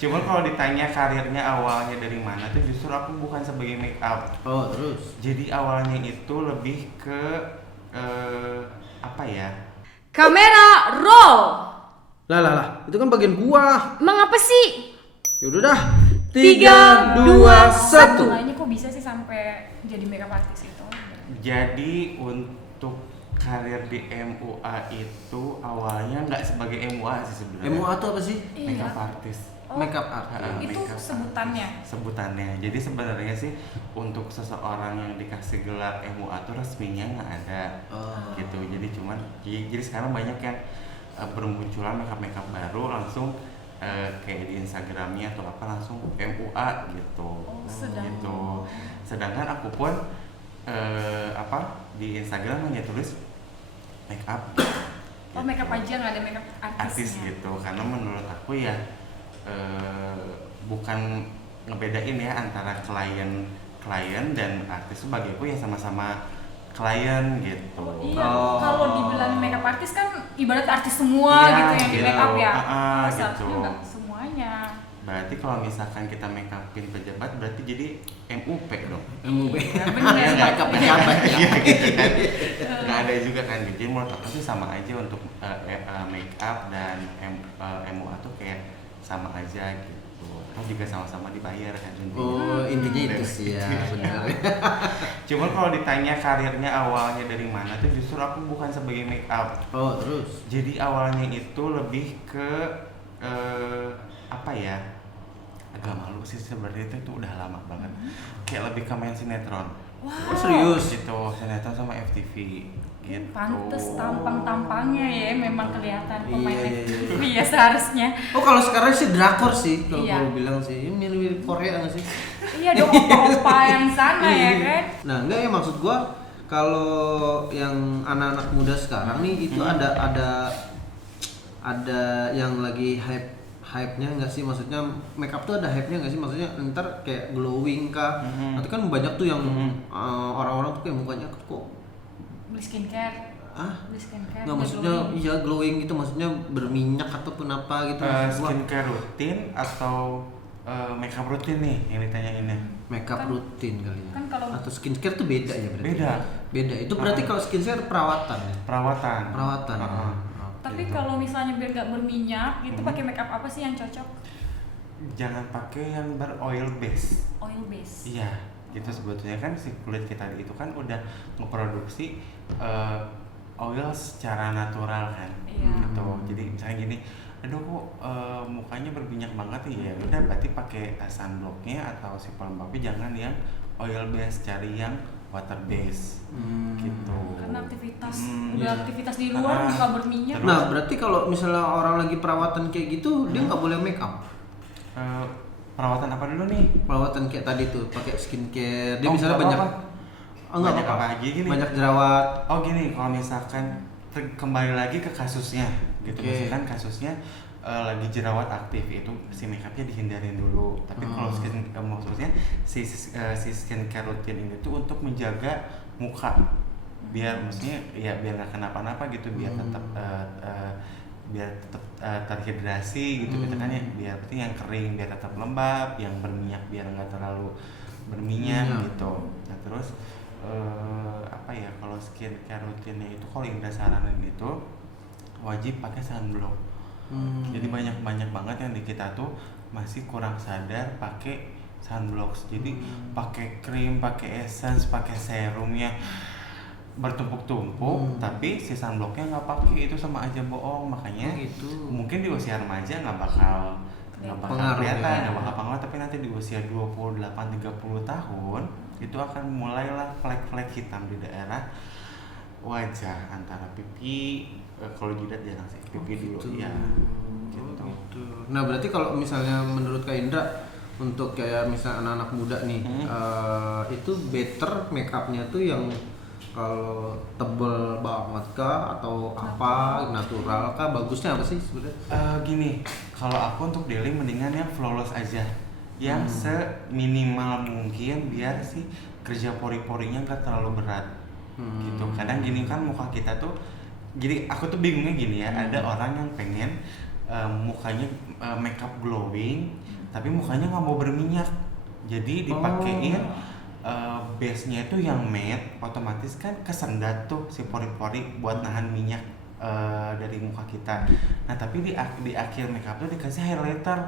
Cuman kalau ditanya karirnya awalnya dari mana tuh justru aku bukan sebagai make up. Oh, terus? Jadi awalnya itu lebih ke apa ya? Kamera roll. Lah, itu kan bagian gua. Emang apa sih? Yaudah dah. 3, 2, 1. Makanya kok bisa sih sampai jadi makeup artist itu? Jadi untuk karir di MUA itu awalnya nggak sebagai MUA sih sebenarnya. MUA itu apa sih? Makeup artist. Oh, Makeup artist. itu Makeup sebutannya? Sebutannya. Jadi sebenarnya sih untuk seseorang yang dikasih gelar MUA tuh resminya nggak ada. Oh. Gitu. Jadi sekarang banyak yang bermunculan makeup baru langsung kayak di Instagramnya atau apa langsung MUA gitu. Gitu. Sedangkan aku pun di Instagram hanya tulis make up. Oh, makeup aja, nggak ada makeup Artis artisnya? gitu. Karena menurut aku ya bukan ngebedain ya antara klien dan artis. Bagiku ya sama-sama klien gitu. Iya, kalau dibilang makeup artist kan ibarat artis semua Iya, gitu yang di gitu. makeup ya. Gitu. Seharusnya nggak semuanya. Berarti kalau misalkan kita make upin pejabat berarti jadi MUP dong. MUP. Iya, bener. Makeup pejabat ya. Iya gitu kan. Nggak ada juga kan. Jadi menurut aku sih sama aja untuk make up dan MUA tuh kayak sama aja gitu. Kan juga sama-sama dibayar kan. Oh, intinya itu sih ya, benar. Cuman kalau ditanya karirnya awalnya dari mana tuh justru aku bukan sebagai make up. Oh, terus? Jadi awalnya itu lebih ke apa ya? Agak malu sih sebenarnya itu udah lama banget. Kayak lebih ke main sinetron. Oh, serius? Gitu, sinetron sama FTV gitu. Pantes tampang-tampangnya ya memang kelihatan pemain Iya. FTV ya seharusnya. Oh, kalau sekarang sih drakor sih kalau Iya. gua bilang sih. Ini mirip Korea nggak sih? Iya dong, opa-opa yang sana ya kan. Nah, enggak ya, maksud gua kalau yang anak-anak muda sekarang nih itu ada yang lagi hype-nya nggak sih? Maksudnya makeup tuh ada hype-nya nggak sih? Maksudnya ntar kayak glowing kah? Nanti kan banyak tuh yang orang-orang tuh kayak mukanya kok Beli skincare. Beli skincare. nggak, maksudnya iya glowing gitu, maksudnya berminyak ataupun apa gitu. Maksud gua, Skincare rutin atau makeup rutin nih yang ditanyainnya? makeup Kan- rutin kali ya. kan kalau- Atau skincare tuh beda ya berarti? Beda. Itu berarti kalau skincare perawatan ya? Perawatan. Perawatan. Heeh. Tapi kalau misalnya biar nggak berminyak, itu pakai makeup apa sih yang cocok? Jangan pakai yang beroil base. Oil base. Iya, gitu sebetulnya kan si kulit kita itu kan udah memproduksi oil secara natural kan. Iya. Gitu. Jadi misalnya gini, aduh kok mukanya berminyak banget ya udah berarti pakai sunblocknya atau si pelembabnya jangan yang oil base, cari yang water base gitu. Karena aktivitas Hmm, udah iya. aktivitas di luar buka berminyak. Terus? Nah, berarti kalau misalnya orang lagi perawatan kayak gitu, dia nggak boleh make up. Perawatan apa dulu nih? Perawatan kayak tadi tuh, pakai skincare. Dia Oh, misalnya nggak banyak apa-apa. nggak Banyak apa-apa. apa aja gini? Banyak jerawat. Oh gini, kalau misalkan kembali lagi ke kasusnya gitu. Oke. Misalkan kasusnya lagi jerawat aktif itu si makeupnya dihindarin dulu. Tapi kalau maksudnya si skincare rutin ini tuh untuk menjaga muka biar maksudnya ya biar nggak kenapa-napa gitu, biar tetap terhidrasi gitu gitu kan ya, biar berarti yang kering biar tetap lembab, yang berminyak biar nggak terlalu berminyak gitu. Nah terus apa ya, kalau skincare rutinnya itu kalau Indra saranin itu wajib pakai sunblock. Jadi banyak banget yang di kita tuh masih kurang sadar pakai sunblock. Jadi pakai krim, pakai essence, pakai serumnya bertumpuk-tumpuk, tapi si sunblocknya nggak pakai, itu sama aja bohong. Makanya gitu. mungkin di usia remaja nggak bakal Pengaruh kelihatan, ya. nggak bakal pengaruh, tapi nanti di usia 28-30 tahun itu akan mulailah flek-flek hitam di daerah wajah, antara pipi, kalau jidat jarang sih, pipi dulu ya gitu. Nah, berarti kalau misalnya menurut Kak Indra untuk kayak misalnya anak-anak muda nih, itu better make upnya tuh yang kalau tebel banget kah atau apa natural kah, bagusnya apa sih sebenarnya? Gini, kalau aku untuk daily mendingan yang flawless aja, yang seminimal mungkin biar sih kerja pori-porinya nggak terlalu berat gitu. Kadang gini kan muka kita tuh, jadi aku tuh bingungnya gini ya, ada orang yang pengen mukanya makeup glowing, tapi mukanya nggak mau berminyak. Jadi dipakein base-nya itu yang matte, otomatis kan kesendat tuh si pori-pori buat nahan minyak dari muka kita. Nah tapi di akhir makeup tuh dikasih highlighter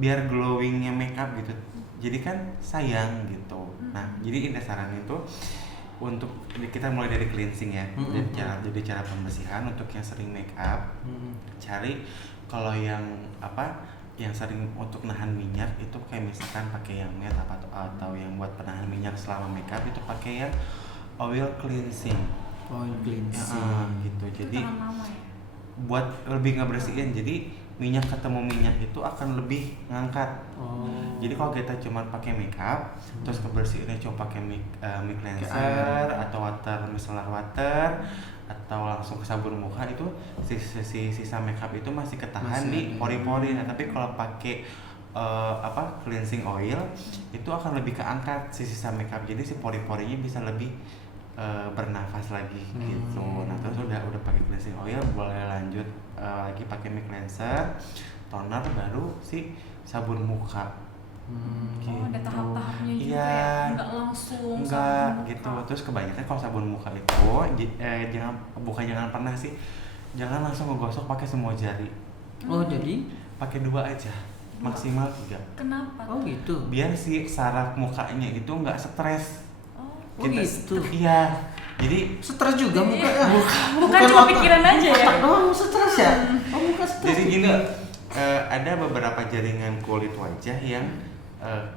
biar glowingnya makeup gitu. Jadi kan sayang gitu. Nah jadi indah sarannya itu untuk kita mulai dari cleansing ya. Jadi cara pembersihan untuk yang sering makeup, cari kalau yang yang sering untuk nahan minyak itu kayak misalkan pakai yang matte atau yang buat penahan minyak selama makeup itu pakai yang oil cleansing. Oil cleansing gitu. Jadi Tahan lama ya? buat lebih ngebersihin. Jadi minyak ketemu minyak itu akan lebih ngangkat. Jadi kalau kita cuma pakai makeup terus kebersihinnya cuma pakai mic cleanser atau micellar water atau langsung ke sabun muka itu sisa makeup itu masih ketahan di pori-pori. Nah, tapi kalau pakai cleansing oil itu akan lebih keangkat si sisa makeup. Jadi si pori-porinya bisa lebih bernafas lagi gitu. Nah terus udah pakai cleansing oil boleh lanjut lagi pakai mic cleanser, toner, baru si sabun muka. Gitu. Ada tahap-tahapnya juga iya, ya, nggak langsung enggak sabun gitu. muka. Terus kebanyakan kalau sabun muka itu jangan pernah sih, jangan langsung ngegosok pakai semua jari. Jadi Pakai 2 aja, maksimal 3. Kenapa? gitu. Biar si saraf mukanya itu nggak stres. Gitu. Iya. Jadi Stres juga muka ya. Bukan cuma pikiran aja ya. Otak doang stres ya. Muka stres. Jadi gini, ada beberapa jaringan kulit wajah yang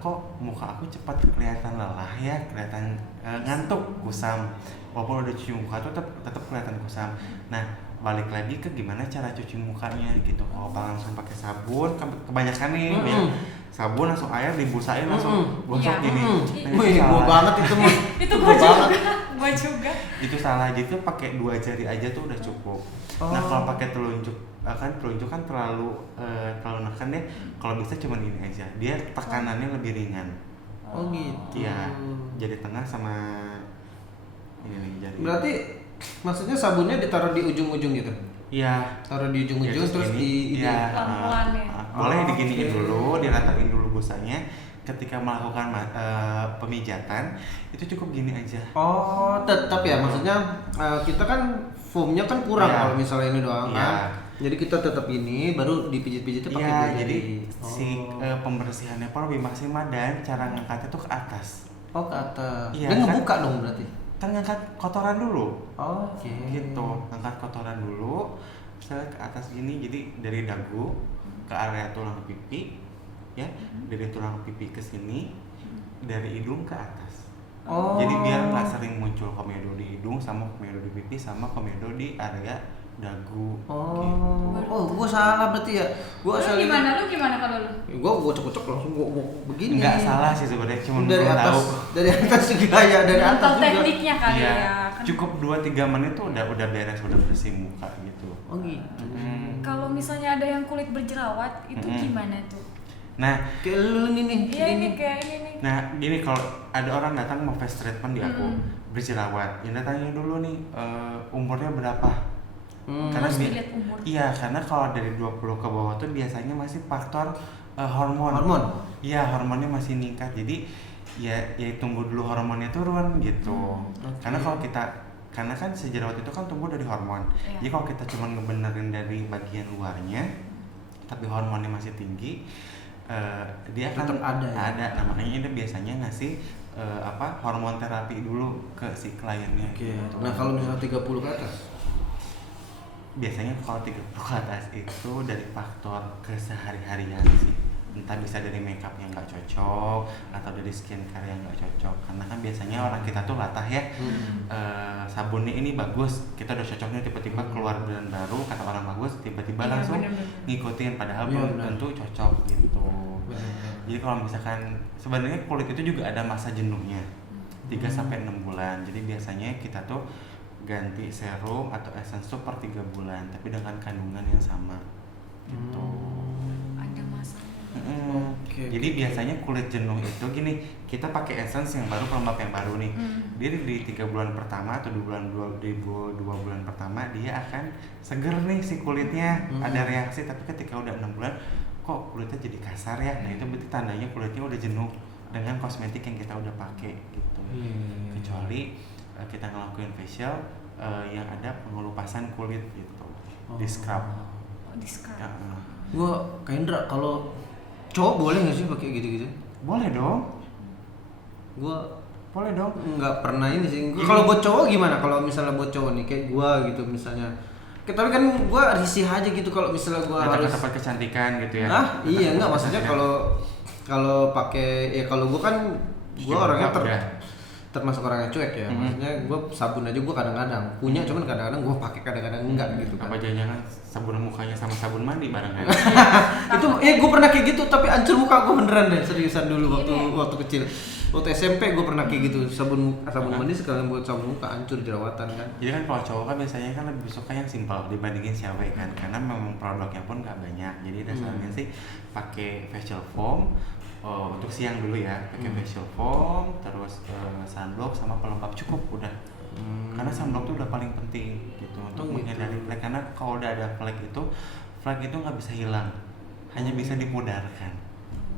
kok muka aku cepat kelihatan lelah ya, kelihatan ngantuk, kusam. Walaupun udah cuci muka tuh tetap kelihatan kusam. Nah, balik lagi ke gimana cara cuci mukanya gitu. Kalau langsung pakai sabun, kebanyakan nih ya, sabun langsung air dibusain langsung gosok Iya. gini. Nah, Wih, gua banget itu mah. Itu gua juga. Gua juga. Itu salah. Jadi tuh pakai 2 jari aja tuh udah cukup. Nah kalau pakai telunjuk kan terlalu neken ya. Kalau bisa cuma ini aja, dia tekanannya lebih ringan. Gitu. Iya, jari tengah sama ini nih jari. Berarti maksudnya sabunnya ditaruh di ujung-ujung gitu? Iya. Taruh di ujung-ujung Ya, terus gini. di Iya, Pelan-pelan ya. boleh Oh, diginiin oke. dulu, diratain dulu busanya. Ketika melakukan pemijatan itu cukup gini aja. Oh, tetap ya, maksudnya kita kan foamnya kan kurang Iya. kalau misalnya ini doang Iya. kan. Jadi kita tetap ini baru dipijit-pijitnya pakai Iya, dua jadi jari. si pembersihannya pun lebih maksimal dan cara ngangkatnya tuh ke atas. Oh, ke atas. Iya, Dia kan? ngebuka dong berarti. Kan ngangkat kotoran dulu. Oke. Gitu, ngangkat kotoran dulu misalnya ke atas gini, jadi dari dagu ke area tulang pipi ya, dari tulang pipi ke sini, dari hidung ke atas. Oh. Jadi biar nggak sering muncul komedo di hidung sama komedo di pipi sama komedo di area dagu. Oh, Gitu. gua salah berarti ya. Gua Lu asal gimana? Lu gimana kalau lu? Gua cocok langsung gua begini. Nggak salah sih sebenarnya, cuma dari belum atas, tahu. dari atas juga ya, dari atas Mental juga. tekniknya kali Iya, ya. Kan cukup 2-3 menit tuh udah beres, udah bersih muka gitu. Oh gitu. kalau misalnya ada yang kulit berjerawat itu gimana tuh? Nah, Kayak lu nih. Iya ini kayak ini nih. Nah, gini kalau ada orang datang mau face treatment di aku berjerawat, yang tanya dulu nih umurnya berapa? Karena Harus dilihat umur. Iya, karena kalau dari 20 ke bawah tuh biasanya masih faktor hormon. Hormon? Iya, hormonnya masih meningkat. Jadi ya tunggu dulu hormonnya turun gitu. Karena kalau karena kan si jerawat itu kan tumbuh dari hormon. Iya. Jadi kalau kita cuma ngebenerin dari bagian luarnya, tapi hormonnya masih tinggi, dia akan Tetap ada ya? Ada. Nah, makanya dia biasanya ngasih hormon terapi dulu ke si kliennya. Oke. Gitu. Nah, kalau misalnya 30 ke atas. Biasanya kalau 30 ke atas itu dari faktor kesehari-harian sih. Entah bisa dari makeup yang nggak cocok atau dari skincare yang nggak cocok. Karena kan biasanya orang kita tuh latah ya, sabunnya ini bagus, kita udah cocoknya, tiba-tiba keluar brand baru kata orang bagus, tiba-tiba Iya, langsung bener-bener. ngikutin, padahal Iya, belum bener. tentu cocok gitu. Bener. Jadi kalau misalkan sebenarnya kulit itu juga ada masa jenuhnya 3-6 bulan. Jadi biasanya kita tuh ganti serum atau essence tuh per 3 bulan, tapi dengan kandungan yang sama gitu. Ada masanya. Mm-mm. Jadi biasanya kulit jenuh itu gini, kita pakai essence yang baru, pelembab yang baru nih. Dia di 3 bulan pertama atau 2 bulan pertama dia akan seger nih si kulitnya, ada reaksi. Tapi ketika udah 6 bulan kok kulitnya jadi kasar ya. Nah itu berarti tandanya kulitnya udah jenuh dengan kosmetik yang kita udah pakai gitu. Kecuali kita ngelakuin facial yang ada pengelupasan kulit gitu, di scrub. Di scrub. Ya, Gua kayak Indra, kalau cowok boleh nggak sih pakai gitu-gitu? boleh dong, Gua boleh dong. nggak pernah ini sih. Kalau buat cowok gimana? Kalau misalnya buat cowok nih kayak gua gitu misalnya. Tapi kan gua risih aja gitu kalau misalnya gua harus Tempat kecantikan gitu ya. Iya enggak, maksudnya kalau pakai ya kalau gua kan gua orangnya termasuk orangnya cuek ya. Maksudnya gua sabun aja gua kadang-kadang punya, cuman kadang-kadang gua pakai, kadang-kadang enggak gitu kan. Apa jangan sabun mukanya sama sabun mandi bareng kan? Itu gua pernah kayak gitu tapi hancur muka gua beneran deh, seriusan dulu waktu kecil. Waktu SMP gua pernah kayak gitu, sabun mandi sekalian buat sabun muka, hancur jerawatan kan. Jadi kan kalau cowok kan biasanya kan lebih suka yang simpel dibandingin cewek kan, karena memang produknya pun nggak banyak. Jadi dasarnya sih pakai facial foam. Untuk siang dulu ya, pakai facial foam, terus sunblock sama pelembab cukup udah. Karena sunblock tuh udah paling penting gitu untuk menghindari flek, karena kalau udah ada flek itu nggak bisa hilang, hanya bisa dipudarkan.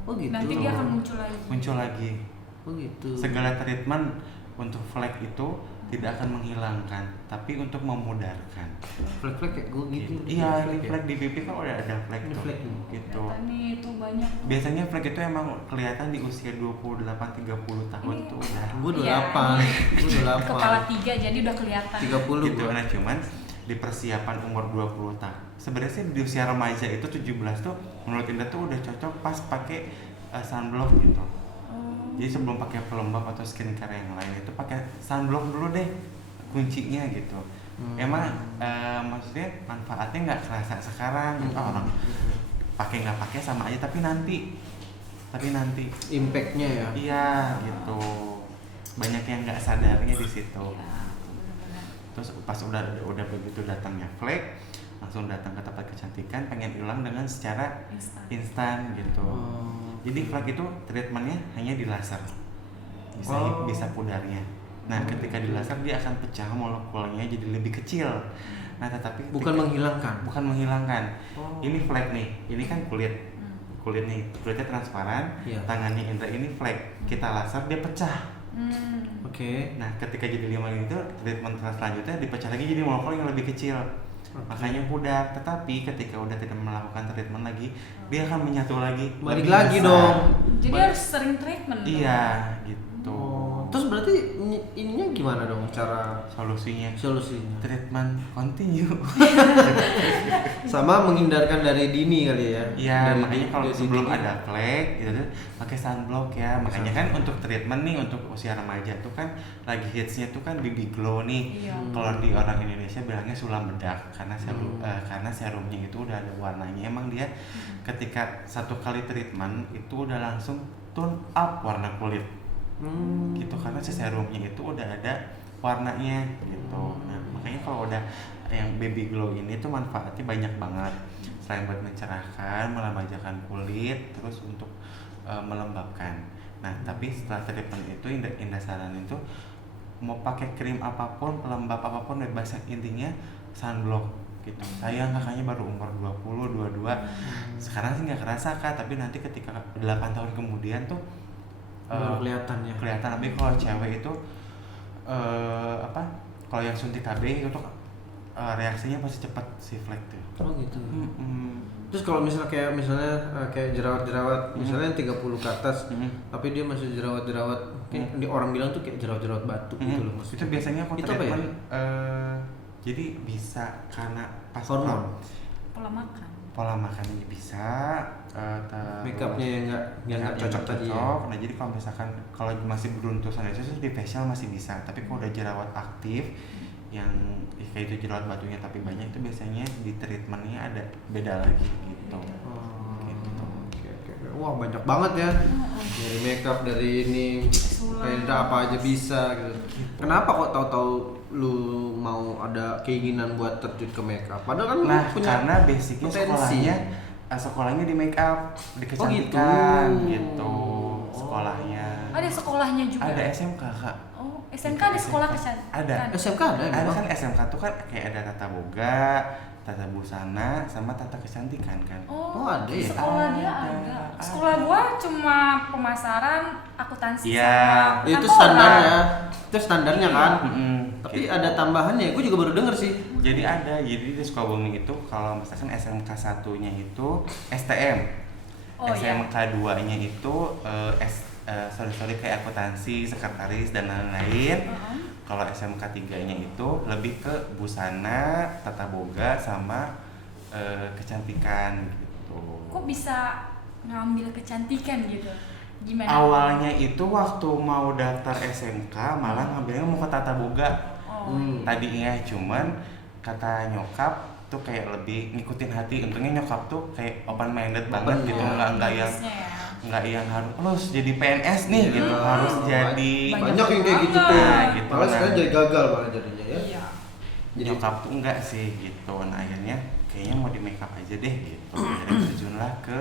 Oh gitu. Nanti dia akan muncul lagi. Oh gitu. Segala treatment untuk flek itu tidak akan menghilangkan, tapi untuk memudarkan. Flek-flek kayak gue gitu. Iya, di flek di pipi kan udah ada flek tuh. Gitu. Nih itu banyak. Biasanya flek itu emang kelihatan di usia 28-30 tahun tuh udah. Gue Iya, 28. Kepala 3 jadi udah kelihatan. 30 Gitu. gua. Nah, cuman di persiapan umur 20 tahun. Sebenarnya sih di usia remaja itu 17 tuh menurut Indah tuh udah cocok pas pakai sunblock gitu. Jadi sebelum pakai pelembab atau skincare yang lain itu pakai sunblock dulu deh, kuncinya gitu. Emang maksudnya manfaatnya nggak kerasa sekarang gitu. Orang pakai nggak pakai sama aja, tapi nanti Impactnya ya. iya gitu. Banyak yang nggak sadarnya di situ. Terus pas udah begitu datangnya flek, langsung datang ke tempat kecantikan pengen hilang dengan secara instan gitu. Jadi flek itu treatmentnya hanya di laser, bisa pudarnya. Nah ketika di laser dia akan pecah molekulnya jadi lebih kecil. Nah tetapi Bukan menghilangkan. Ini flek nih, ini kan kulit nih, kulitnya transparan. Iya. Tangannya Indra ini flek, kita laser dia pecah. Oke. Nah ketika jadi 5 itu treatment selanjutnya dipecah lagi jadi molekul yang lebih kecil. Makanya pudar. Tetapi ketika udah tidak melakukan treatment lagi, dia akan menyatu lagi. Balik lebih lagi besar. dong. Jadi harus sering treatment. Iya gitu. Terus berarti ininya gimana dong cara Solusinya treatment continue. Sama menghindarkan dari dini kali ya. Iya, Dari makanya kalau dari sebelum dini. ada flek gitu tuh pakai sunblock ya. Makanya kan untuk treatment nih untuk usia remaja tuh kan lagi hitsnya tuh kan BB Glow nih. Iya. Kalau di orang Indonesia bilangnya sulam bedak karena karena serumnya itu udah ada warnanya. Emang dia ketika satu kali treatment itu udah langsung tone up warna kulit. Gitu karena si serumnya itu udah ada warnanya gitu. Nah, makanya kalau udah yang baby glow ini tuh manfaatnya banyak banget. Selain buat mencerahkan, melembabkan kulit, terus untuk melembabkan. Nah, tapi setelah treatment itu Indah saranin tuh mau pakai krim apapun, pelembab apapun bebas, intinya sunblock gitu. Sayang kakaknya baru umur 20, 22. Sekarang sih nggak kerasa Kak, tapi nanti ketika 8 tahun kemudian tuh baru kelihatan ya. Kelihatan. Tapi kalau cewek itu kalau yang suntik KB itu reaksinya pasti cepat si flek tuh. Oh gitu. Terus kalau misalnya kayak jerawat-jerawat misalnya 30 ke atas tapi dia masih jerawat-jerawat kayak orang bilang tuh kayak jerawat-jerawat batuk gitu loh maksudnya. Itu biasanya aku itu apa ya? Jadi bisa karena pas hormon. Pola makan makannya bisa, Make upnya yang nggak cocok tadi ya. Nah jadi kalau misalkan kalau masih beruntusan itu di facial masih bisa, tapi kalau udah jerawat aktif yang kayak itu jerawat batunya tapi banyak itu biasanya di treatmentnya ada beda lagi gitu. Gitu. Wah banyak banget ya dari makeup dari ini kayak apa aja bisa gitu. Kenapa kok tahu-tahu lu mau ada keinginan buat terjun ke makeup? Padahal kan lu punya karena basicnya potensi. sekolahnya sekolahnya di make up, di Oh, gitu. kecantikan gitu. Sekolahnya. Ada sekolahnya juga. Ada SMK, Kak. Oh, SMK ada sekolah kecantikan. Ada. SMK ada Ada emang? kan SMK tuh kan kayak ada tata boga, tata busana, sama tata kecantikan kan. Oh, ada ya? Sekolah dia ada. Sekolah gua cuma pemasaran, akuntansi Iya. sama Itu kantoran. standarnya. Itu standarnya kan. Tapi Gitu. ada tambahannya, gue juga baru denger sih. Jadi di Sukabumi itu kalau misalkan SMK 1-nya itu STM. Oh, SMK 2-nya itu sorry kayak akuntansi, sekretaris dan lain-lain. Kalau SMK 3-nya itu lebih ke busana, tata boga sama kecantikan gitu. Kok bisa ngambil kecantikan gitu? Gimana? Awalnya itu waktu mau daftar SMK malah ngambilnya mau ke tata boga. Oh, Tadinya cuman kata nyokap tuh kayak lebih ngikutin hati. Untungnya nyokap tuh kayak open minded banget gitu, nggak yang bagusnya ya. nggak yang harus jadi PNS nih gitu, harus jadi Banyak yang kayak gitu tuh. Nah, gitu. Malah sekarang jadi gagal malah jadinya ya. Iya. Jadi nyokap tuh enggak sih gitu. Nah akhirnya kayaknya mau di makeup aja deh gitu. Akhirnya terjunlah ke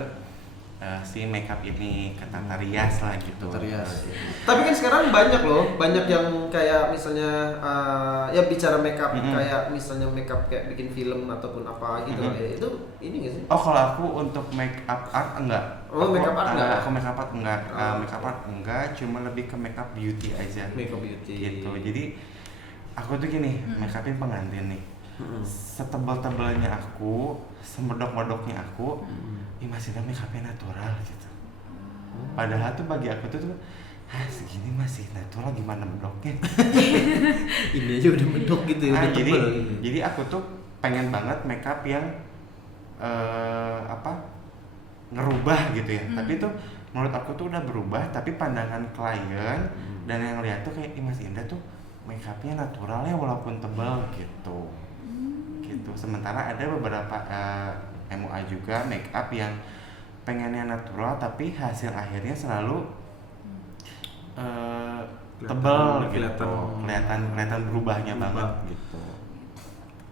si makeup ini, ke tata rias lah gitu. tata rias. Tapi kan sekarang banyak loh, banyak yang kayak misalnya ya bicara makeup kayak misalnya makeup kayak bikin film ataupun apa gitu. Ya, itu ini nggak sih? Oh kalau aku untuk makeup art enggak. Oh, makeup art enggak? Aku makeup art enggak. Oh. Makeup art enggak, cuma lebih ke makeup beauty aja. Makeup beauty. Gitu. Jadi aku tuh gini, makeupin pengantin nih. Setebal-tebalnya aku, semedok-medoknya aku, ini masih ada makeupnya natural gitu. Padahal tuh bagi aku tuh segini masih natural gimana medoknya. Ini aja udah mendok gitu ya, udah jadi tebel gitu. jadi aku tuh pengen banget makeup yang ngerubah gitu ya. Tapi tuh menurut aku tuh udah berubah, tapi pandangan klien dan yang lihat tuh kayak Mas Indah tuh makeupnya natural ya walaupun tebal gitu. Gitu. Sementara ada beberapa MUA juga makeup yang pengennya natural tapi hasil akhirnya selalu tebal gitu. Kelihatan berubahnya banget gitu.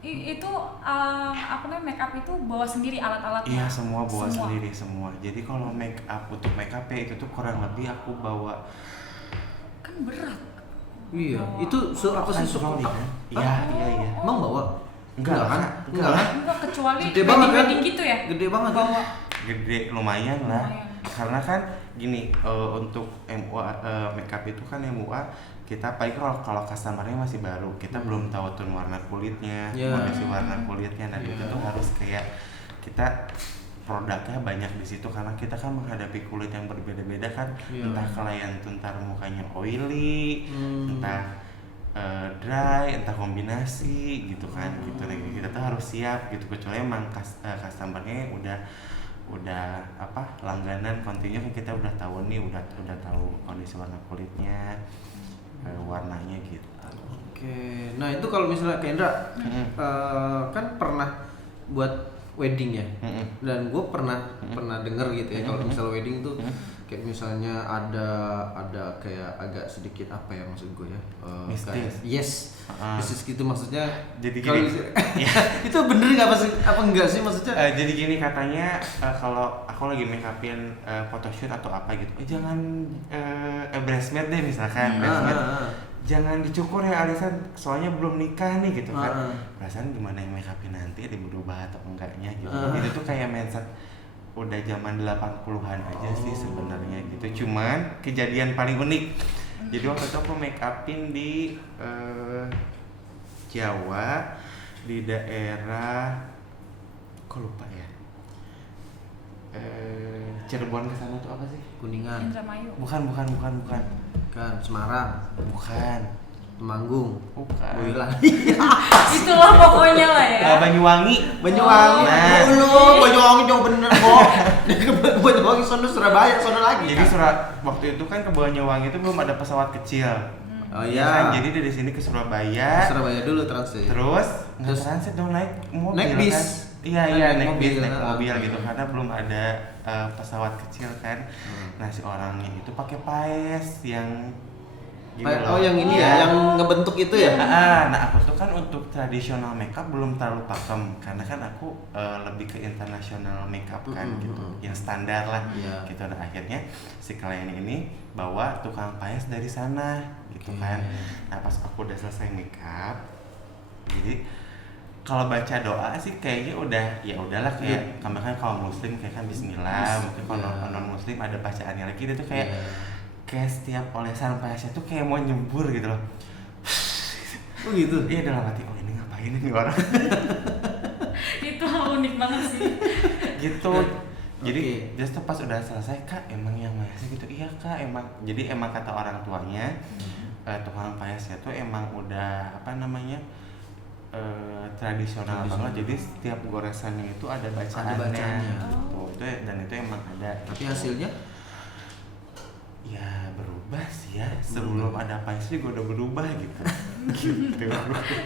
Itu apa namanya, makeup itu bawa sendiri alat-alatnya? Iya, semua bawa sendiri semua. Jadi kalau make up untuk make up ya itu tuh kurang lebih aku bawa. Kan berat. Iya, itu apa sih suka? Iya. Emang bawa? Enggak kan? Enggak kan? Enggak, kecuali Gede banget kan? wedding gitu ya? Gede banget kan? Bawa. Gede lumayan lah. Lumayan. Karena kan gini, untuk MUA makeup itu kan MUA kita paling kalau customernya masih baru, kita belum tahu tone warna kulitnya, kondisi warna kulitnya, dan itu tuh harus kayak kita produknya banyak di situ karena kita kan menghadapi kulit yang berbeda-beda kan, entah klien tuh ntar mukanya oily, entah dry, entah kombinasi gitu kan, gitu. Nah, kita tuh harus siap gitu, kecuali emang customernya udah langganan kontinu, kita udah tahu nih, udah tahu kondisi warna kulitnya, warnanya gitu. Oke, nah itu kalau misalnya Kak Indra kan pernah buat wedding ya, dan gue pernah denger gitu ya kalau misalnya wedding tuh kayak misalnya ada kayak agak sedikit apa ya maksud gue ya, mistis. Yes, mistis gitu maksudnya. Jadi kalau gini, itu bener nggak apa enggak sih maksudnya? jadi gini katanya, kalau aku lagi make upin photoshoot atau apa gitu, jangan bridesmaid deh misalkan, bridesmaid jangan dicukur ya alisan, soalnya belum nikah nih gitu kan. Perasaan gimana yang make upin nanti ada berubah atau enggaknya gitu. Itu tuh kayak mindset udah zaman 80-an aja sih sebenarnya gitu. Cuman kejadian paling unik. Jadi waktu itu aku make upin di Jawa, di daerah kok lupa ya. Cirebon ke sana tuh apa sih? Kuningan. Indramayu. Bukan. Kan Semarang, Bukan. Temanggung, Bukan. Boyolali. Itulah pokoknya lah ya. Banyuwangi. Banyuwangi. Nah. Lu Banyuwangi jauh bener kok. Banyuwangi sono Surabaya sono lagi. Jadi waktu itu kan ke Banyuwangi itu belum ada pesawat kecil. Oh Ya iya. kan? Jadi dari sini ke Surabaya. Surabaya dulu transit. Terus nggak Terus transit dong, naik mobil naik bis. kan? Iya naik bis, naik Ah. mobil gitu karena belum ada pesawat kecil kan. Nah si orangnya itu pakai paes yang Gini loh. Oh yang ini Iya. ya, yang ngebentuk itu ya? Nah aku tuh kan untuk tradisional makeup belum terlalu pakem karena kan aku lebih ke internasional makeup kan gitu, yang standar lah gitu. Nah akhirnya si klien ini bawa tukang paes dari sana gitu kan. Nah pas aku udah selesai makeup, jadi kalau baca doa sih kayaknya udah ya udahlah kayak kan kalau muslim kayak kan bismillah, mungkin kalau non muslim ada bacaannya lagi itu kayak kayak setiap olesan paesnya tuh kayak mau nyembur gitu loh. Oh gitu? Iya dalam hati, oh ini ngapain nih orang. Itu unik banget sih. Gitu. Jadi just pas udah selesai, kak emang yang paesnya gitu, iya kak emang. Jadi emang kata orang tuanya tukang paesnya tuh emang udah apa namanya tradisional banget. Jadi setiap goresannya itu ada bacaannya. Gitu. Itu dan itu emang ada. Tapi hasilnya? Ya berubah sih ya, sebelum ada paes juga udah berubah gitu. Gitu.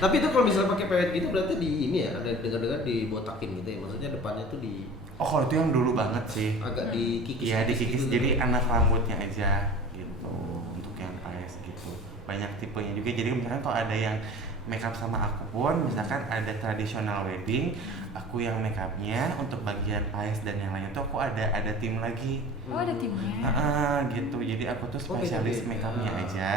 Tapi itu kalau misalnya pakai payet gitu berarti di ini ya, ada dengar-dengar dibotakin gitu ya, maksudnya depannya tuh di Oh kalau itu yang dulu banget sih. agak dikikis. Iya dikikis, gitu. jadi anak rambutnya aja gitu untuk yang paes gitu. Banyak tipenya juga, jadi misalkan kalau ada yang makeup sama aku pun, misalkan ada traditional wedding, aku yang makeupnya untuk bagian paes dan yang lainnya tuh aku ada tim lagi. Oh ada timnya. Gitu, jadi aku tuh Oh, spesialis beda-beda. makeupnya aja.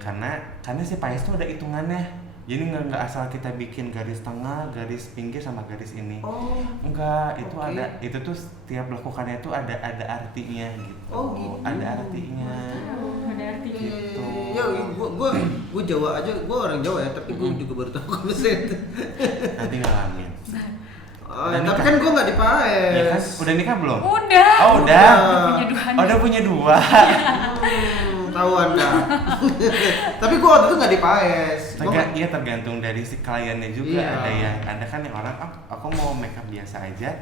Karena si paes tuh ada hitungannya. Jadi nggak asal kita bikin garis tengah, garis pinggir sama garis ini. Oh. Enggak, itu ada, itu tuh setiap lakukannya itu ada artinya gitu. Oh, gitu. Ada artinya. Ada arti. Gitu. Ya, gua Jawa aja, gua orang Jawa ya, tapi gua juga baru tahu konsep itu. Nanti ngalamin. Tapi kan gua nggak dipaes. Iya kan? Udah nikah belum? Udah. Oh, udah. Punya dua anak. Oh, udah punya 2. Tahu Anda. Tapi gua waktu itu nggak dipaes. Iya tergantung dari si kliennya juga. Iya. Ada kan yang orang aku mau makeup biasa aja,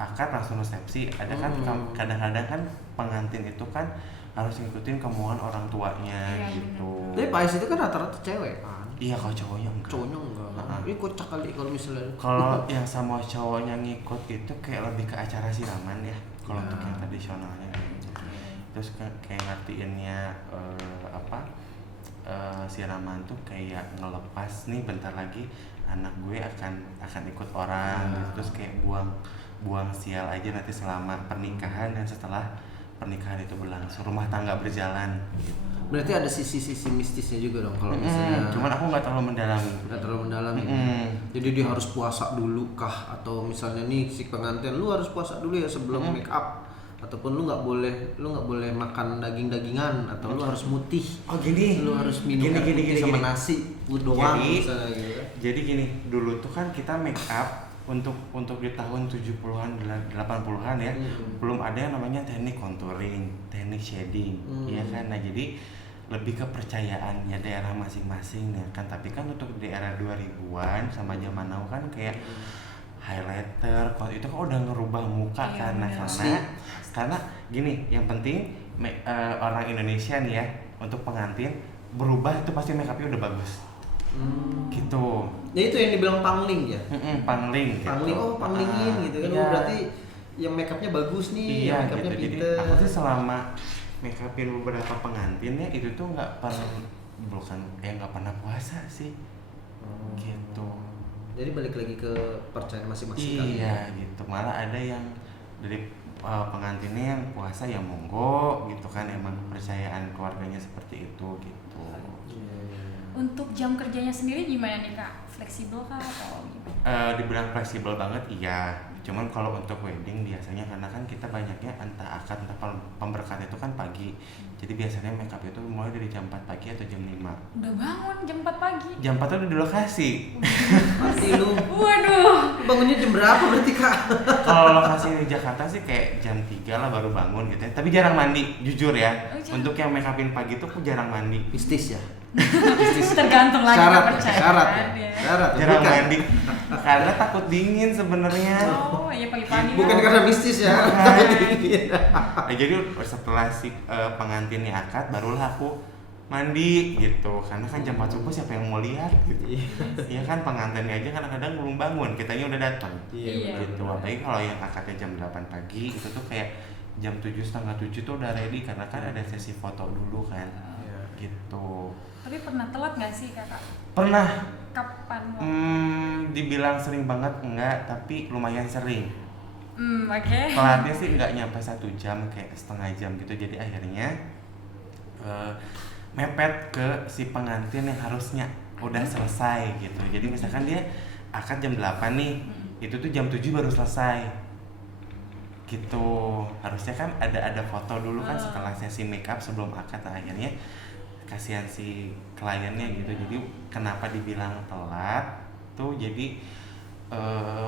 akad langsung resepsi. Ada kan kadang-kadang kan pengantin itu kan harus ngikutin kemauan orang tuanya gitu. Tapi paes itu kan rata-rata cewek kan. Iya kalau cowoknya enggak. Cowoknya enggak. Ini kocak kali kalau misalnya. Kalau yang sama cowoknya ngikut itu kayak lebih ke acara siraman ya. Kalau untuk yang tradisionalnya. Terus kayak ngertiinnya siraman tuh kayak ngelepas nih bentar lagi anak gue akan ikut orang gitu. Terus kayak buang sial aja nanti selama pernikahan dan setelah pernikahan itu berlangsung, rumah tangga berjalan gitu. Berarti ada sisi-sisi mistisnya juga dong kalau misalnya. Cuman aku nggak terlalu mendalami. Nggak terlalu mendalami. Jadi dia harus puasa dulu kah, atau misalnya nih si pengantin lu harus puasa dulu ya sebelum make up, ataupun lu nggak boleh makan daging-dagingan, atau lu harus mutih. Oh gini. Lu harus minum air putih sama nasi doang misalnya gitu kan. Jadi gini, dulu tuh kan kita make up untuk di tahun 70-an 80-an ya, belum ada yang namanya teknik contouring, teknik shading, ya kan. Nah, jadi lebih ke kepercayaannya daerah masing-masing ya kan. Tapi kan untuk di era 2000-an sama zaman now kan kayak highlighter, itu kan udah ngerubah muka kan. Nah, karena gini, yang penting orang Indonesia nih ya, untuk pengantin berubah itu pasti make up-nya udah bagus. Gitu. Ya itu yang dibilang pangling ya. Pangling gitu. Panglingin gitu kan. Iya. Berarti yang make upnya bagus nih, yang make upnya gitu. Jadi pinter. aku sih selama make upin beberapa pengantin ya itu tuh nggak pernah puasa sih. Gitu. Jadi balik lagi ke percayaan masing-masing. Iya gitu. Malah ada yang dari pengantinnya yang puasa ya monggo gitu kan, emang kepercayaan keluarganya seperti itu gitu. Untuk jam kerjanya sendiri gimana nih kak? Fleksibel kah atau gimana? Dibilang fleksibel banget iya. Cuman kalau untuk wedding biasanya karena kan kita banyaknya entah akad entah pemberkatan itu kan pagi. Jadi biasanya make up itu mulai dari jam 4 pagi atau jam 5. Udah bangun jam 4 pagi? Jam 4 udah di lokasi. Pasti lu. Waduh. Bangunnya jam berapa berarti kak? Kalau lokasi di Jakarta sih kayak jam 3 lah baru bangun gitu ya. Tapi jarang mandi, jujur ya. Untuk yang make upin pagi tuh aku jarang mandi. Mistis ya? Tergantung lagi Syarat ya. Jarang Bukan. mandi. Karena takut dingin sebenarnya. Oh iya pagi-pagi. Bukan karena mistis ya. Nah, jadi setelah si pengantinnya akad barulah aku mandi gitu. Karena kan jam 4 subuh siapa yang mau lihat gitu. Iya kan pengantinnya aja kadang-kadang belum bangun, kitanya udah datang. Iya. Gitu. Apalagi kalau yang akadnya jam 8 pagi itu tuh kayak jam 7, setengah 7 tuh udah ready karena kan ada sesi foto dulu kan. gitu. Tapi pernah telat nggak sih kakak? Pernah. Kapan? Dibilang sering banget enggak, tapi lumayan sering. Oke. Telatnya sih nggak nyampe 1 jam, kayak setengah jam gitu. Jadi akhirnya mepet ke si pengantin yang harusnya udah selesai gitu. Jadi misalkan dia akad jam 8 nih, itu tuh jam 7 baru selesai gitu. Harusnya kan ada foto dulu kan setelah sesi make up sebelum akad. Nah, akhirnya kasihan si kliennya gitu. Jadi kenapa dibilang telat tuh, jadi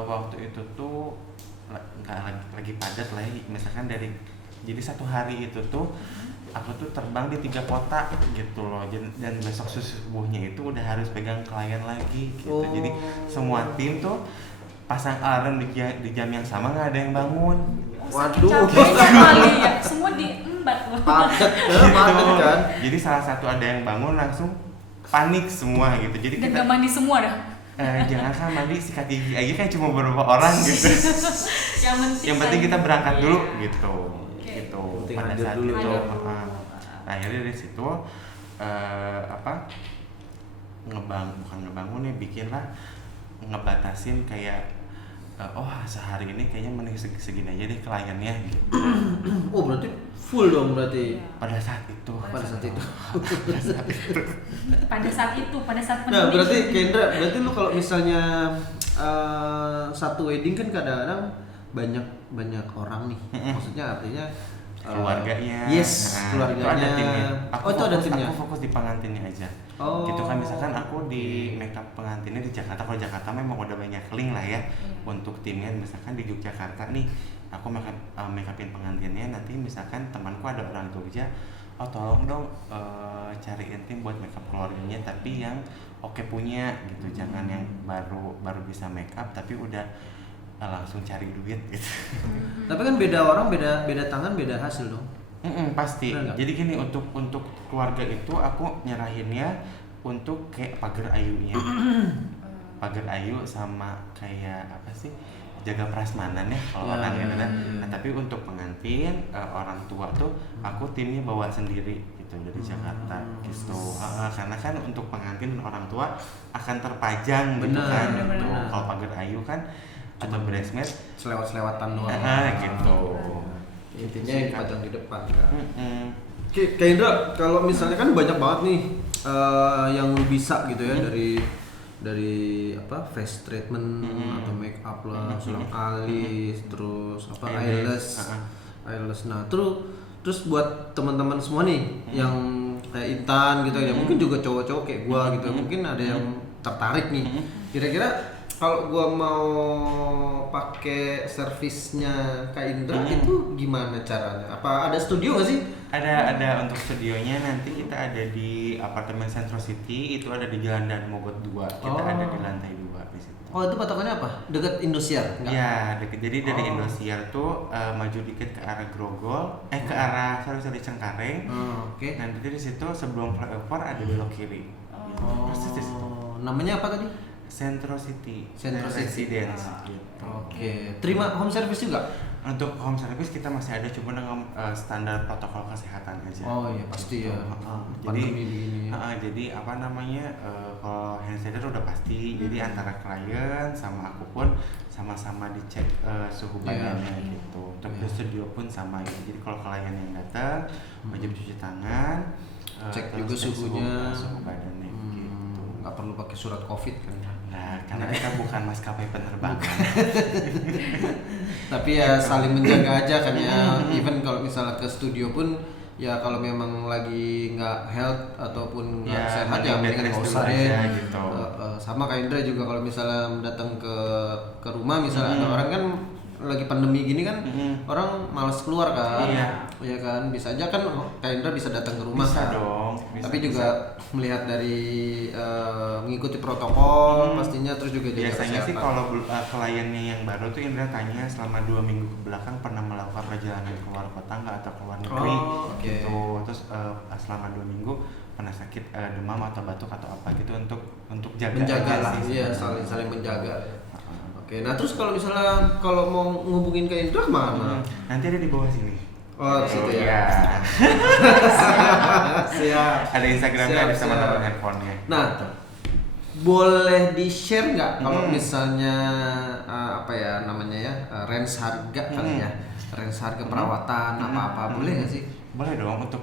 waktu itu tuh nggak lagi padat lah ya. Misalkan jadi 1 hari itu tuh aku tuh terbang di 3 kota gitu loh, dan besok subuhnya itu udah harus pegang klien lagi gitu. Jadi semua tim tuh pasang alarm di jam yang sama, nggak ada yang bangun. Waduh. Capeknya kali ya, semua diembat loh. Padat kan. Jadi salah satu ada yang bangun langsung panik semua gitu. Jadi Dan kita gak mandi semua dah. jangan kan mandi, sikat gigi aja kan cuma beberapa orang gitu. Yang penting kita berangkat dulu gitu. Gitu. Penting Pada hadir saat dulu itu, tuh. nah, akhirnya dari situ bukan ngebangun ya, bikinlah ngebatasin kayak sehari ini kayaknya mending segini aja deh kliennya gitu. Oh berarti full dong berarti. Pada saat itu. Pada saat itu. Pada saat Nah penting. berarti Kendra, berarti lu kalau misalnya satu wedding kan kadang-kadang banyak orang nih. Maksudnya artinya Keluarganya. Yes, Nah, keluarnya. Itu ada timnya. Itu ada timnya. Aku fokus di pengantinnya aja. Oh. Gitu kan, misalkan aku di makeup pengantinnya di Jakarta. Kalau Jakarta memang udah banyak link lah ya untuk timnya. Misalkan di Yogyakarta nih, aku makeupin pengantinnya. Nanti misalkan temanku ada orang Jogja, tolong dong cariin tim buat makeup keluarganya, tapi yang oke punya gitu. Jangan yang baru bisa makeup tapi udah langsung cari duit gitu. Tapi kan beda orang, beda tangan, beda hasil dong. Pasti. Benar nggak? Jadi gini, untuk keluarga itu aku nyerahinnya untuk kayak pagar ayunya. Pagar ayu sama kayak apa sih? Jaga prasmanan ya kalau orang gitu kan. Nah, tapi untuk pengantin orang tua tuh aku timnya bawa sendiri gitu dari Jakarta gitu. Karena kan untuk pengantin dan orang tua akan terpajang gitu kan. Gitu. Kalau pagar ayu kan atau bridesmaid Selewat-selewatan doang. gitu. Intinya yang dipajang di depan kan. Oke, Kak Indra, kalau misalnya kan banyak banget nih yang lu bisa gitu ya, dari apa face treatment atau make up lah, sulam alis, terus apa eyelash. Nah, terus buat teman-teman semua nih yang kayak Intan gitu ya, mungkin juga cowok-cowok kayak gua gitu, mungkin ada yang tertarik nih. Kira-kira kalau gua mau pakai servisnya Kak Indra itu gimana caranya? Apa ada studio nggak sih? Ada untuk studionya nanti kita ada di apartemen Centro City, itu ada di Jalan Dan Mogot 2. Kita ada di lantai 2 di situ. Oh, itu patokannya apa? Dekat Indosiar? Enggak? Ya, deket. Jadi dari Indosiar tuh maju dikit ke arah Grogol, ke arah Cengkareng. Oke. Nanti di situ sebelum flyover ada belok kiri. Persis di situ. Namanya apa tadi? Centro City. Centro City. Residence. Gitu. Oke. Terima home service juga? Untuk home service kita masih ada, cuma dengan standar protokol kesehatan aja. Oh iya pasti ya. Jadi Pandemi begini ya. jadi apa namanya, kalau hand sanitizer udah pasti. Jadi antara klien sama aku pun sama-sama dicek suhu badannya gitu. Untuk di studio pun sama ya. Jadi kalau klien yang datang wajib cuci tangan, Cek terus juga cek suhunya. suhu badannya gitu. Nggak perlu pakai surat COVID kan? Nah, karena kita bukan maskapai penerbangan. Tapi ya saling menjaga aja kan ya. Even kalau misalnya ke studio pun ya kalau memang lagi nggak health ataupun nggak sehat ya mendingan nggak usah deh. Gitu. Sama Kak Indra juga kalau misalnya datang ke rumah misalnya ada orang kan lagi pandemi gini kan orang malas keluar kan. Iya kan, bisa aja kan Kak Indra bisa datang ke rumah. Bisa kan? dong. Tapi juga melihat dari mengikuti protokol pastinya, terus juga jaga biasanya sih kesehatan. kalau kliennya yang baru tuh Indra tanya selama 2 minggu ke belakang pernah melakukan perjalanan keluar kota nggak atau keluar negeri gitu. Terus selama 2 minggu pernah sakit demam atau batuk atau apa gitu untuk menjaga lah, iya saling menjaga. Oke, nah terus kalau misalnya mau ngehubungin Kak Indra kemana? Nanti ada di bawah sini. Oh, di situ ya. Iya. Siap. Ada Instagramnya, ada sama Siap. nomor handphonenya. Nah, boleh di-share nggak kalau Hmm. misalnya apa ya namanya ya, range harga kali ya, range harga perawatan apa-apa boleh nggak sih? Boleh dong. Untuk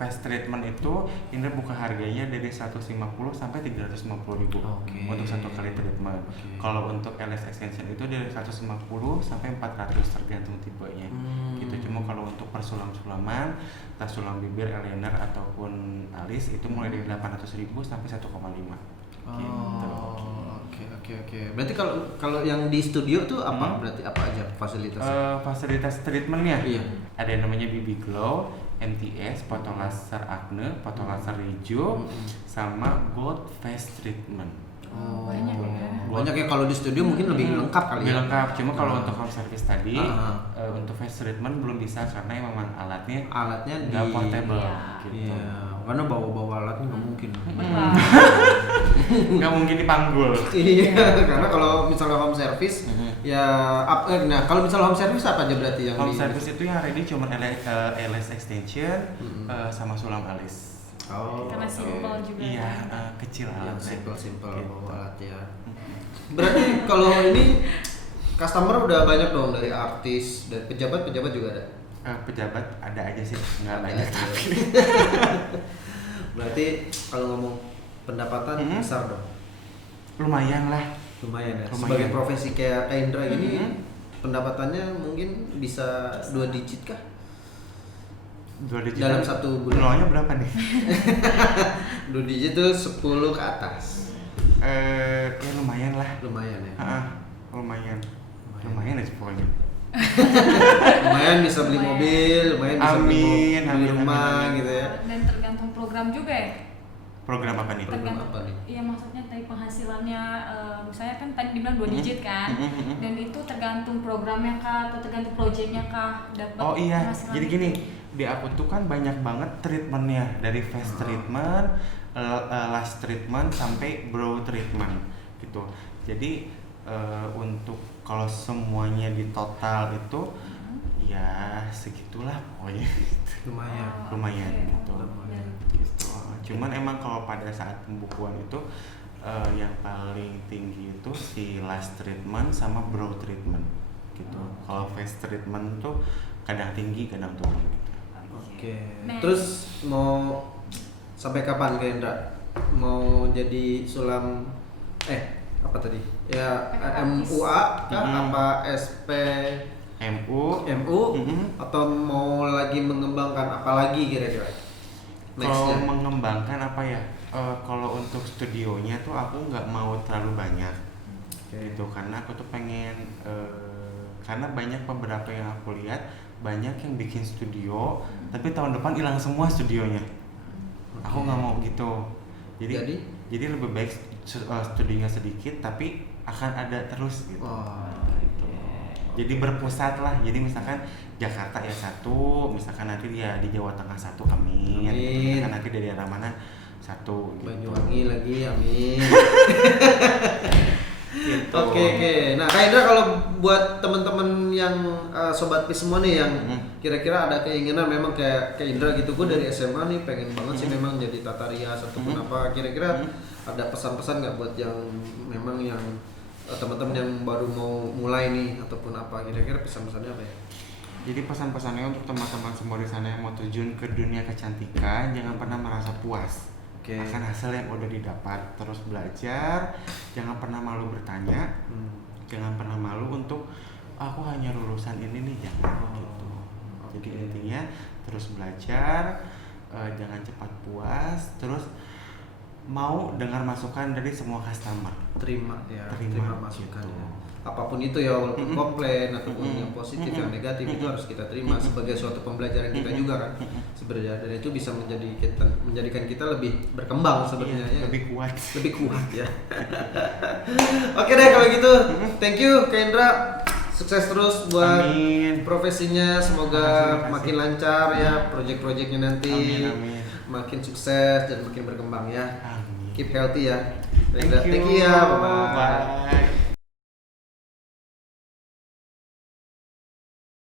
face treatment itu Indra buka harganya dari 150 sampai 350.000 Oke. untuk satu kali treatment. Oke. Kalau untuk LS extension itu dari 150 sampai 400 tergantung tipenya. Gitu. Cuma kalau untuk persulam-sulaman, tas sulam bibir, eyeliner ataupun alis itu mulai dari 800.000 sampai 1,5. Gitu. Oke. Berarti kalau yang di studio tuh apa? Berarti apa aja fasilitasnya? Fasilitas treatmentnya Iya. ada yang namanya BB Glow, MTS, foto laser acne, foto laser hijau, sama gold face treatment. Banyak ya. Banyak ya, kalau di studio mungkin lebih lengkap kali Lebih ya. lengkap. Cuma kalau untuk home service tadi, Ah. untuk face treatment belum bisa karena memang alatnya Alatnya nggak di portable. Iya. Gitu. Iya, karena bawa-bawa alatnya nggak mungkin. Berat. Nggak mungkin dipanggul. Iya, karena kalau misalnya home service ya nah kalau misalnya home service apa aja berarti yang Home di service itu yang ready cuma LS extension sama sulam alis. Oh, Karena simple juga. Iya, kecil yang alatnya. simple Gitu. bawa alat ya. Berarti kalau ini customer udah banyak dong, dari artis dan pejabat juga ada. Pejabat ada aja sih, nggak Ada banyak aja. tapi. Berarti kalau ngomong pendapatan besar dong. Lumayan lah. Lumayan ya. Lumayan. Sebagai profesi kayak Indra ini pendapatannya mungkin bisa 2 digit kah? 2 digit. Dalam satu bulan. Nolnya berapa nih? 2 digit tuh 10 ke atas. Ya lumayan lah. Lumayan ya. Lumayan. Lumayan aja pokoknya. Lumayan bisa beli mobil, lumayan bisa beli Amin, rumah amin. gitu ya. Dan tergantung program juga ya. Program apa nih? Program Tergantung. apa nih? Iya, maksudnya dari penghasilannya, misalnya kan tadi dibilang 2 digit kan. Dan itu tergantung programnya kah atau tergantung proyeknya kah dapat Oh iya, penghasilan. jadi gini, di aku tuh kan banyak banget treatmentnya, dari face treatment, lash treatment sampai brow treatment gitu. Jadi untuk kalau semuanya di total itu ya segitulah pokoknya. Lumayan. Lumayan Oke. gitu. Dan Gitu. Cuman emang kalau pada saat pembukuan itu yang paling tinggi itu si lash treatment sama brow treatment gitu. Kalau face treatment tuh kadang tinggi kadang turun gitu. Oke. Nah. Terus mau sampai kapan Kak Indra? Mau jadi sulam apa tadi? Ya MUA kah? Apa SP MU MU atau mau lagi mengembangkan apa lagi kira-kira? kalau Nextnya. mengembangkan apa ya? Kalau untuk studionya tuh aku nggak mau terlalu banyak gitu karena aku tuh pengen karena banyak beberapa yang aku lihat banyak yang bikin studio tapi tahun depan hilang semua studionya. Aku nggak mau gitu. Jadi lebih baik studionya sedikit tapi akan ada terus gitu. Gitu. Jadi berpusat lah. Jadi misalkan Jakarta ya satu, misalkan nanti dia di Jawa Tengah satu, amin. Misalkan nanti dari daerah mana satu. Gitu. Banyuwangi lagi, amin. Gitu. Oke. Nah, Kak Indra, kalau buat teman-teman yang sobat Pi semua nih yang kira-kira ada keinginan memang kayak Indra gitu, gue dari SMA nih pengen banget sih memang jadi tata rias ataupun apa, kira-kira ada pesan-pesan nggak buat yang memang yang teman-teman yang baru mau mulai nih ataupun apa, kira-kira pesan-pesannya apa ya? Jadi pesan-pesannya untuk teman-teman semua di sana yang mau terjun ke dunia kecantikan, jangan pernah merasa puas akan hasil yang udah didapat. Terus belajar, jangan pernah malu bertanya, jangan pernah malu untuk aku hanya lulusan ini nih, jangan gitu. Jadi intinya terus belajar, jangan cepat puas, terus mau dengar masukan dari semua customer. Terima masukan gitu. ya. Apapun itu ya, walaupun komplain ataupun yang positif yang negatif itu harus kita terima sebagai suatu pembelajaran kita juga kan sebenarnya, dan itu bisa menjadikan kita lebih berkembang sebenarnya ya. Lebih kuat ya. Oke deh kalau gitu, thank you Kak Indra, sukses terus buat profesinya, semoga makin lancar ya project-projectnya nanti. Amin. Makin sukses dan makin berkembang ya. Amin. Keep healthy ya. Thank you ya. Bye.